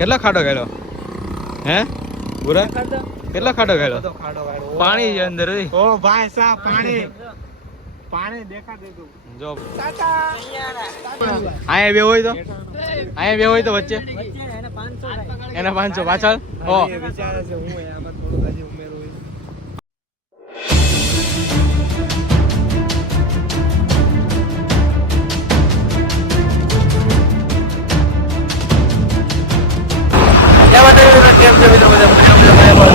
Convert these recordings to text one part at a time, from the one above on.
કેટલા ખાડો ગાળ્યો હે? બુરા કેટલા ખાડો ગાળ્યો પાણી છે અંદર. ઓ ભાઈ સાહેબ પાણી. પાણી દેખા દેતું જો. અહીંયા બે હોય તો? અહીંયા બે હોય તો વચ્ચે? એના પાંચસો પાછળ? હો. વિચારે છે હું આમાં થોડું હજી ઉમેરું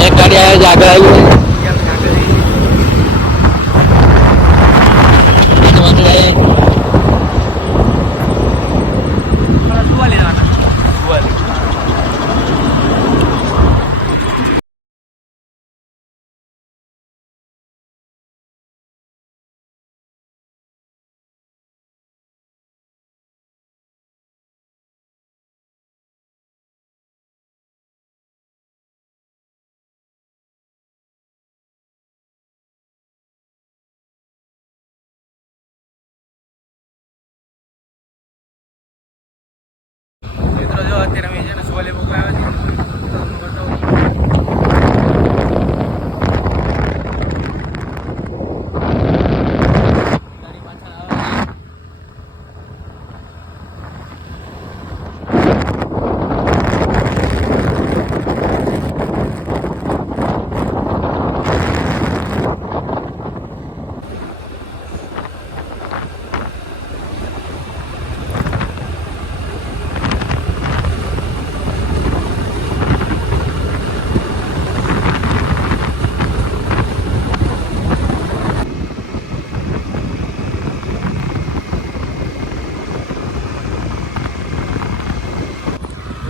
એક ગાડી છે આગળ આવી મિત્રો જો અત્યારે અમે છે ને સોલે બુક આવ્યા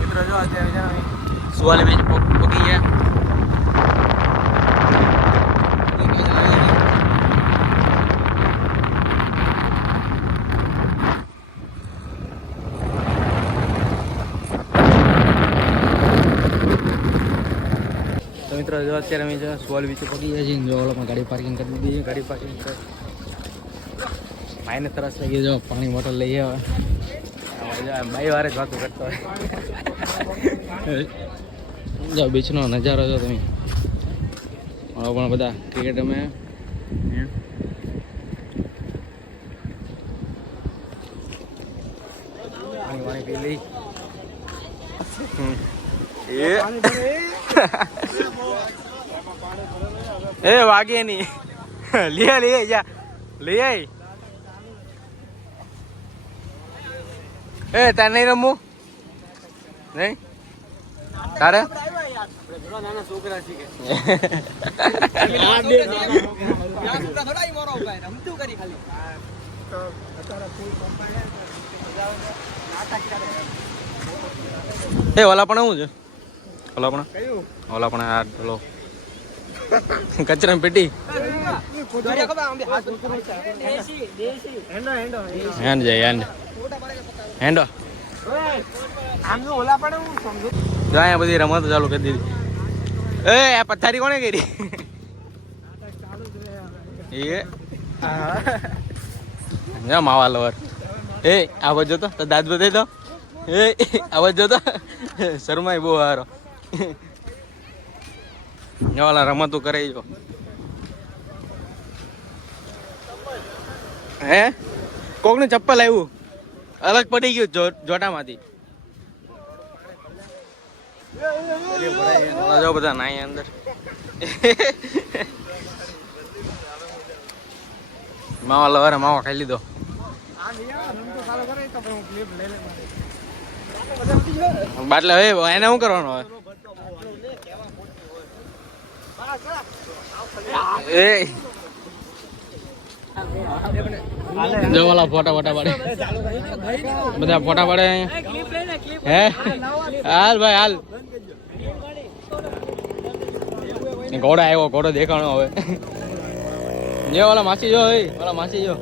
મિત્રો જો સુવાલે બીચ પકી ગયા. તો મિત્રો જો અત્યારે અમે જો સુવાલ બીચ પગી ગયા છીએ જો ઓલામાં ગાડી પાર્કિંગ કરી દીધી ગાડી પાર્કિંગ કરી. ભાઈને તરસ લાગી જો પાણી બોટલ લઈ આવે બાઈ વારે જ કરતો હોય જો બીચનો નજારો જો તમે. પણ બધા. ક્રિકેટ અમે પાણી લઈ. એ. વાગે નહીં લે લે, જા. લે, આય. એ, તારે નહીં રમવું? નહીં? તારે? એ, ઓલા પણ શું છે? ઓલા પણ? ઓલા પણ કચરાની પેટી. હેન્ડો જાય, હેન્ડ. હેન્ડો. બધી રમતો ચાલુ કરી દીધી. એ, આ પથારી કોણે કરી? એ. માવા લવર એ, આવાજ જોતો? તો દાદ બતાવી તો. એ, આવાજ જોતો? શરમાય બહુ હારો. ઓલા રમતું કરે જો હે? કોકનું ચપ્પલ આવ્યું અલગ પડી ગયું જોટા જો બધા નાઈ અંદર. માવા લવારે માવા ખાઈ લીધો. બાટલા હવે એને શું કરવાનું હવે એ. જો ફોટા ફોટા પાડે. બધા ફોટા પાડે. હે? હાલ ભાઈ હાલ. ઘોડા આવ્યો ઘોડો દેખાણો હવે. જે ઓલા માસી જો એ ઓલા માસી જો.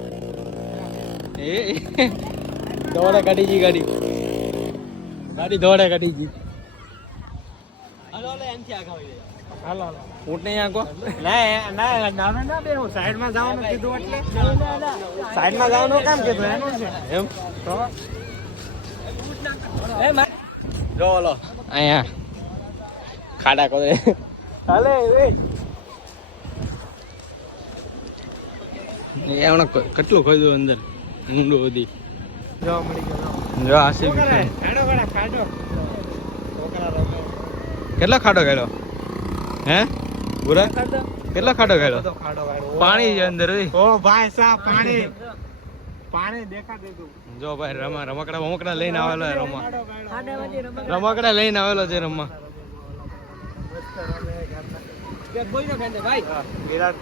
એ. દોડે કાઢી ગઈ ગાડી. ગાડી દોડે કાઢી ગઈ હાલો હાલો. ઊંટ નહીં આંકો ના ના નાનો ના બે હું સાઈડમાં જવાનું કીધું એટલે? સાઈડમાં જવાનું કામ કીધું? એનું છે. એમ? તો? જો ઓલો અહીંયા. ખાડા કરે. હાલે એ. એમણે કેટલું ખોદ્યું અંદર? ઊંડું મળી ગયો જો. ખાડો ખાડો. કેટલો ખાડો ગાડ્યો હે? બુરા કેટલા ખાડો ખાડો પાણી છે અંદર ઓ ભાઈ સા પાણી. પાણી દેખા જો ભાઈ રમા રમકડા રમકડા લઈને આવેલો છે રમા રમકડા. લઈને આવેલો છે રમવા.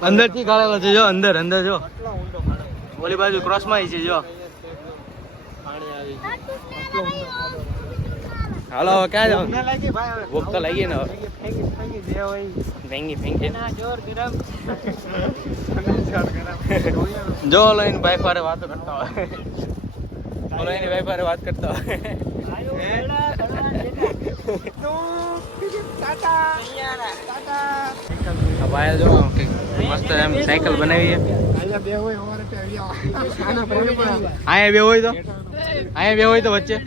અંદરથી છે જો અંદર અંદર જો. ઓલી બાજુ ક્રોસમાં છે જો. પાણી આવી હાલો હવે ક્યાં જાવ ના લાગી ભાઈ હવે ભૂખ તો લાગી ને હવે ફેંકી ફેંકી દે હોય ફેંગી ફેંગી જોર ગરમ જોર ગરમ જો ઓલો એની ભાઈ ફારે વાતો કરતા હોય ઓલો એની ભાઈ ફારે વાત કરતા હોય આ ભાઈ જો કંઈક મસ્ત એમ સાયકલ બનાવી છે અહીંયા બે હોય અમારે તે અહીંયા અહીંયા બે હોય તો અહીંયા બે હોય તો વચ્ચે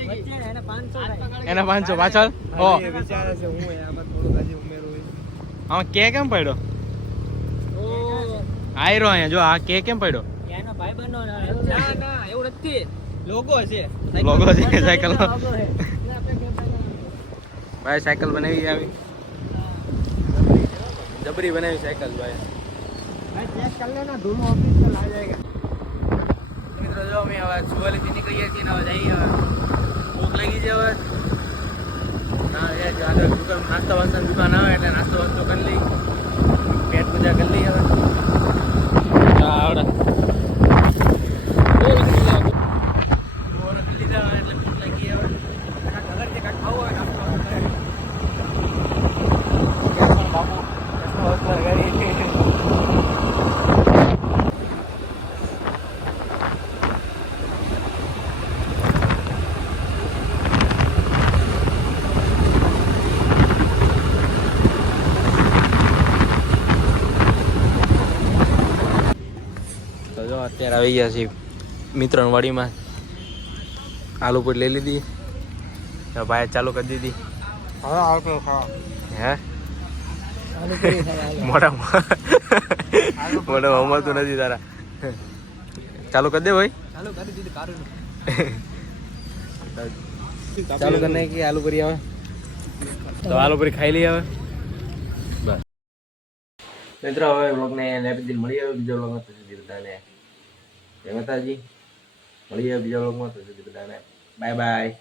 એના પાંચસો પાછળ? હો હા કે કેમ પડ્યો? આયરો અહીંયા જો આ કે કેમ પડ્યો? લોગો છે. લોગો છે સાયકલ ભાઈ સાયકલ બનાવી આવી. જબરી બનાવી સાયકલ ભાઈ. મિત્રો જો અમે હવે સુવાલીથી નીકળીએ છીએ હવે જઈએ હવે. ભૂખ લાગી છે હવે. દુકાન નાસ્તા વાસ્તા દુકાન આવે એટલે નાસ્તો વાસ્તો કરી લઈ પેટ પૂજા કરી લઈ હવે. આવડે બહુ વધી ગયા. બહુ વધી લીધા હવે એટલે ભૂખ લાગી હવે ઘરથી કાંઈક ખાવું હોય નાસ્તો વાસ્તો કરે. કેમ પણ બાપુ નાસ્તો વાસ્તો કરી તો જો અત્યારે આવી ગયા છીએ મિત્રોની વાડીમાં આલુ પૂરી લઈ લીધી. ભાઈ ચાલુ કરી દીધી. હે. મોટા મોટા હમાતું નથી તારા. ચાલુ કરી દે ભાઈ. ચાલુ કરી દીધું ચાલુ કરી આલુ પૂરી આવે તો આલુ પૂરી ખાઈ લઈ આવે બસ. મિત્રો હવે બ્લોગને લેપી દિન મળી આવે બીજો બ્લોગમાં જય માતાજી મળીએ બીજા બ્લોગમાં તો બધાને બાય બાય